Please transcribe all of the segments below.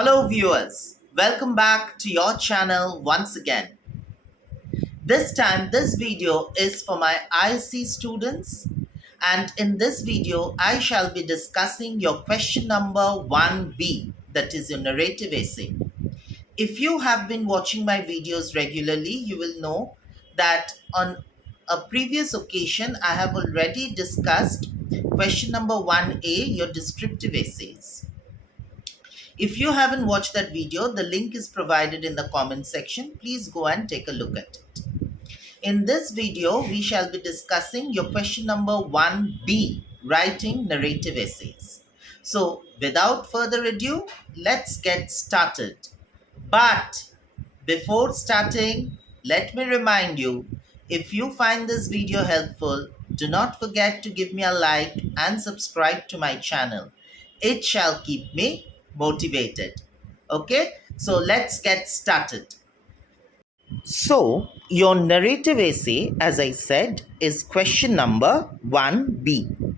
Hello viewers, welcome back to your channel once again. This time this video is for my ISC students, and in this video I shall be discussing your question number 1B, that is your narrative essay. If you have been watching my videos regularly, you will know that on a previous occasion I have already discussed question number 1A, your descriptive essays. If you haven't watched that video, the link is provided in the comment section. Please go and take a look at it. In this video, we shall be discussing your question number 1B, writing narrative essays. So, without further ado, let's get started. But before starting, let me remind you, if you find this video helpful, do not forget to give me a like and subscribe to my channel. It shall keep me motivated. Okay, so let's get started. So, your narrative essay, as I said, is question number 1B.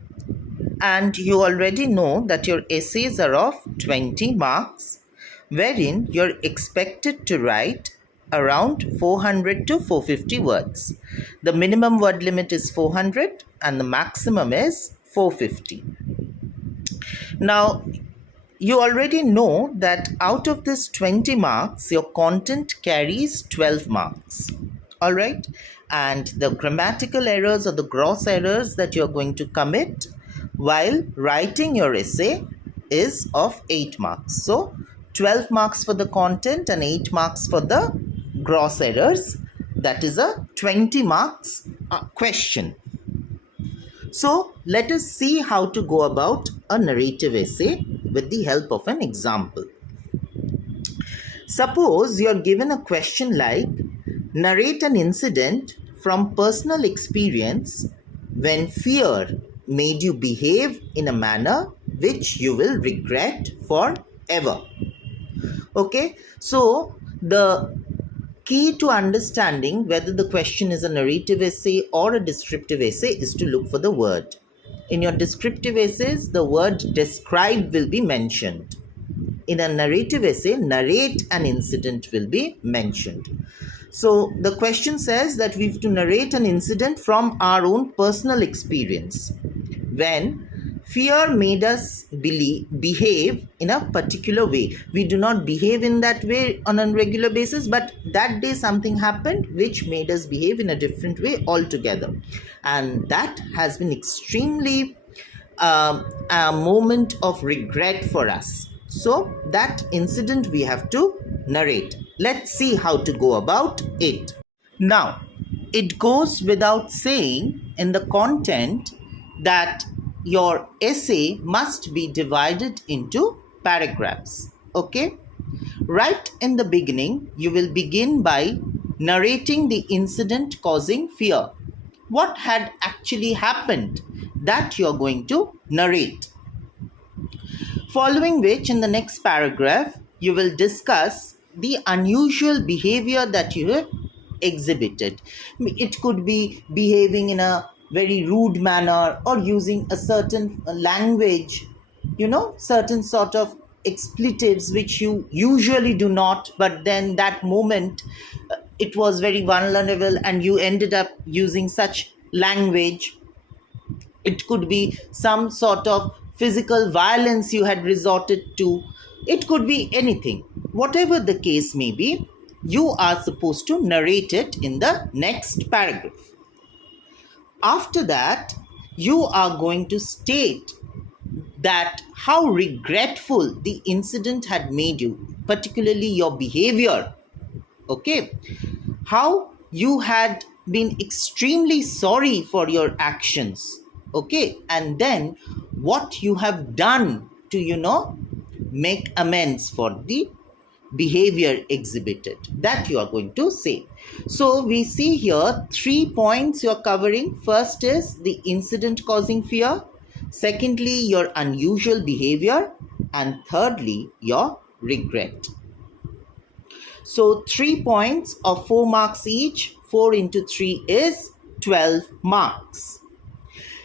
And you already know that your essays are of 20 marks, wherein you're expected to write around 400 to 450 words. The minimum word limit is 400 and the maximum is 450. Now, you already know that out of this 20 marks, your content carries 12 marks. All right? And the grammatical errors or the gross errors that you're going to commit while writing your essay is of 8 marks. So, 12 marks for the content and 8 marks for the gross errors. That is a 20 marks question. So, let us see how to go about a narrative essay with the help of an example. Suppose you are given a question like, narrate an incident from personal experience when fear made you behave in a manner which you will regret forever. Okay, so the key to understanding whether the question is a narrative essay or a descriptive essay is to look for the word. In your descriptive essays, the word describe will be mentioned. In a narrative essay, narrate an incident will be mentioned. So the question says that we have to narrate an incident from our own personal experience when fear made us behave in a particular way. We do not behave in that way on a regular basis, but that day something happened which made us behave in a different way altogether. And that has been extremely a moment of regret for us. So that incident we have to narrate. Let's see how to go about it. Now, it goes without saying in the content that your essay must be divided into paragraphs. Okay? Right in the beginning, you will begin by narrating the incident causing fear. What had actually happened that you're going to narrate. Following which, in the next paragraph, you will discuss the unusual behavior that you have exhibited. It could be behaving in a very rude manner or using a certain language, certain sort of expletives which you usually do not, but then that moment it was very vulnerable and you ended up using such language. It could be some sort of physical violence you had resorted to. It could be anything. Whatever the case may be, you are supposed to narrate it in the next paragraph. After that, you are going to state that how regretful the incident had made you, particularly your behavior. Okay, how you had been extremely sorry for your actions. Okay, and then what you have done to make amends for the behavior exhibited, that you are going to say. So we see here 3 points you are covering. First is the incident causing fear, secondly your unusual behavior, and thirdly your regret. So 3 points of 4 marks each. 4 into 3 is 12 marks.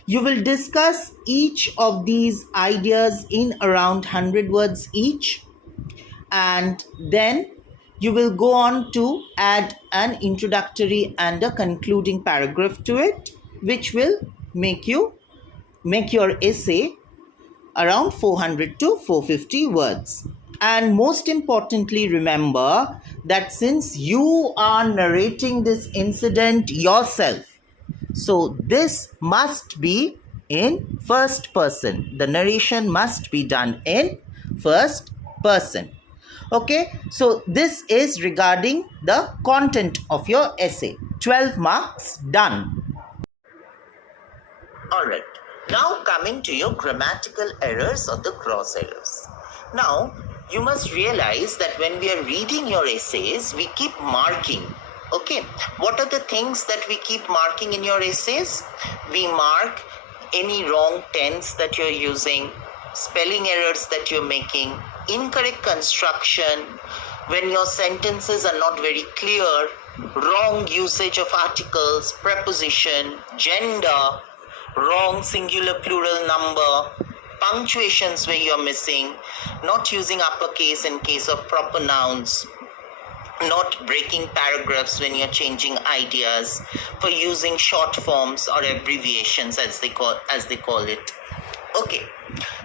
You will discuss each of these ideas in around 100 words each, and then you will go on to add an introductory and a concluding paragraph to it, which will make your essay around 400 to 450 words. And most importantly, remember that since you are narrating this incident yourself, so this must be in first person. The narration must be done in first person. Okay, so this is regarding the content of your essay. 12 marks done. Alright, now coming to your grammatical errors or the cross errors. Now, you must realize that when we are reading your essays, we keep marking. Okay, what are the things that we keep marking in your essays? We mark any wrong tense that you're using, spelling errors that you're making, incorrect construction, when your sentences are not very clear, wrong usage of articles, preposition, gender, wrong singular plural number, punctuations where you're missing, not using uppercase in case of proper nouns, not breaking paragraphs when you're changing ideas, for using short forms or abbreviations as they call it. Okay,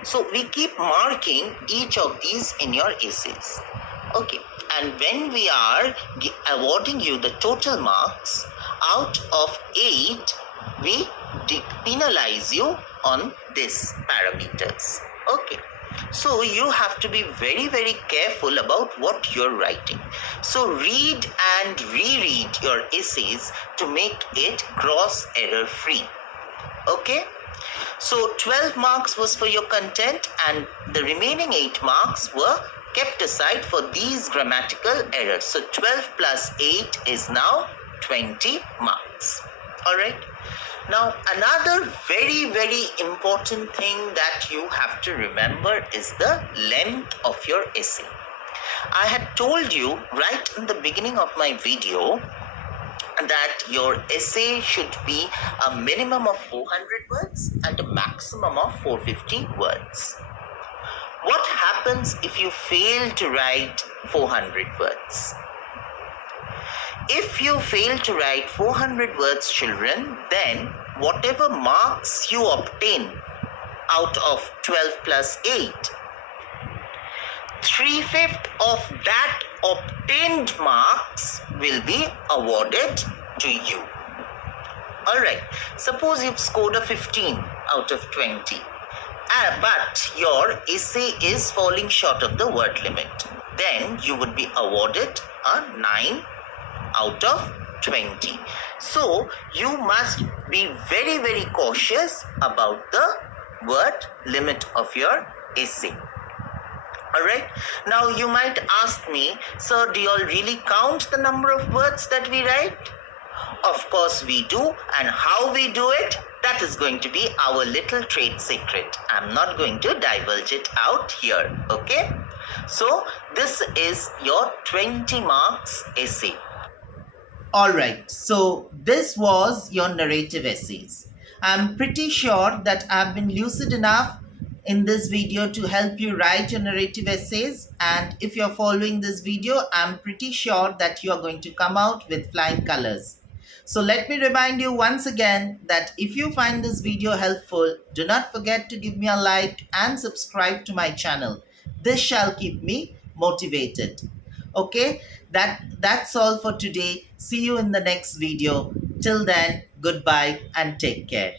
so we keep marking each of these in your essays. Okay, and when we are awarding you the total marks, out of 8, we penalize you on these parameters. Okay, so you have to be very, very careful about what you're writing. So read and reread your essays to make it cross error free. Okay, so 12 marks was for your content, and the remaining 8 marks were kept aside for these grammatical errors. So 12 plus 8 is now 20 marks. Alright. Now, another very, very important thing that you have to remember is the length of your essay. I had told you right in the beginning of my video that your essay should be a minimum of 400 words and a maximum of 450 words. What happens if you fail to write 400 words? If you fail to write 400 words, children, then whatever marks you obtain out of 12 plus 8, 3/5 of that obtained marks will be awarded to you. Alright, suppose you've scored a 15 out of 20, but your essay is falling short of the word limit. Then you would be awarded a 9 out of 20. So you must be very, very cautious about the word limit of your essay. Alright, now you might ask me, sir, do you all really count the number of words that we write? Of course we do, and how we do it, that is going to be our little trade secret. I'm not going to divulge it out here, okay? So this is your 20 marks essay. Alright, so this was your narrative essays. I'm pretty sure that I've been lucid enough in this video to help you write your narrative essays, and if you're following this video, I'm pretty sure that you are going to come out with flying colors. So let me remind you once again that if you find this video helpful, do not forget to give me a like and subscribe to my channel. This shall keep me motivated. Okay, that's all for today. See you in the next video. Till then, goodbye and take care.